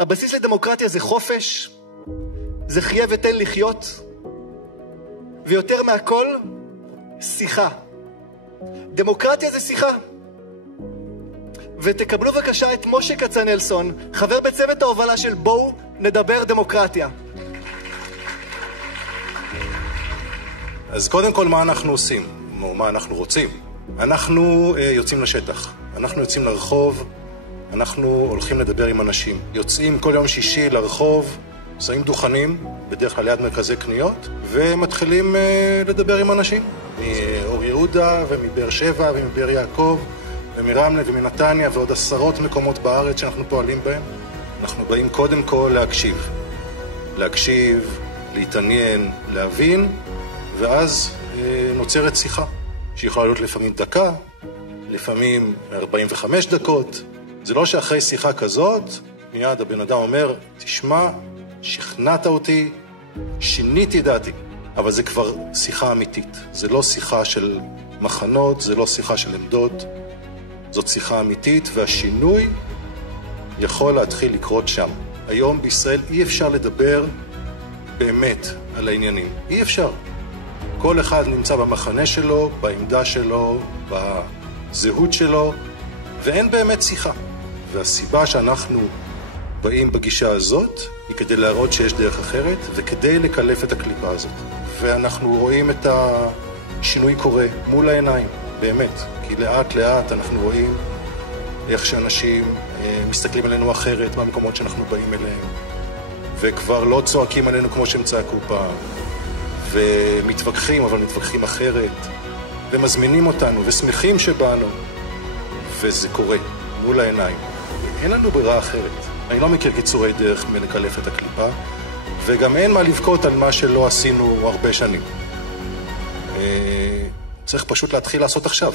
הבסיס לדמוקרטיה זה חופש, זה חיה ותן לחיות, ויותר מהכל, שיחה. דמוקרטיה זה שיחה. ותקבלו בבקשה את משה כצנלסון, חבר בצוות ההובלה של בואו נדבר דמוקרטיה. אז קודם כל, מה אנחנו עושים? מה אנחנו רוצים? אנחנו יוצאים לשטח, אנחנו יוצאים לרחוב, אנחנו הולכים לדבר עם אנשים. יוצאים כל יום שישי לרחוב, שמים דוכנים, בדרך כלל ליד מרכזי קניות, ומתחילים לדבר עם אנשים. מאור יהודה ומבאר שבע ומבאר יעקב ומרמלה ומנתניה ועוד עשרות מקומות בארץ שאנחנו פועלים בהם. אנחנו באים קודם כל להקשיב, להתעניין, להבין, ואז נוצרת שיחה, שיכולה להיות לפעמים דקה, לפעמים 45 דקות. זה לא שאחרי שיחה כזאת, מיד הבן אדם אומר, תשמע, שכנעת אותי, שיניתי דעתי. אבל זה כבר שיחה אמיתית. זה לא שיחה של מחנות, זה לא שיחה של עמדות. זאת שיחה אמיתית, והשינוי יכול להתחיל לקרות שם. היום בישראל אי אפשר לדבר באמת על העניינים. אי אפשר. כל אחד נמצא במחנה שלו, בעמדה שלו, בזהות שלו, ואין באמת שיחה. והסיבה שאנחנו באים בגישה הזאת היא כדי להראות שיש דרך אחרת וכדי לקלף את הקליפה הזאת. ואנחנו רואים את השינוי קורה מול העיניים, באמת. כי לאט לאט אנחנו רואים איך שאנשים מסתכלים עלינו אחרת במקומות שאנחנו באים אליהם, וכבר לא צועקים עלינו כמו שהם צעקו פעם, ומתווכחים, אבל מתווכחים אחרת, ומזמינים אותנו ושמחים שבאנו, וזה קורה מול העיניים. אין לנו ברירה אחרת. אני לא מכיר קיצורי דרך מלקלף את הקליפה, וגם אין מה לבכות על מה שלא עשינו הרבה שנים. צריך פשוט להתחיל לעשות עכשיו.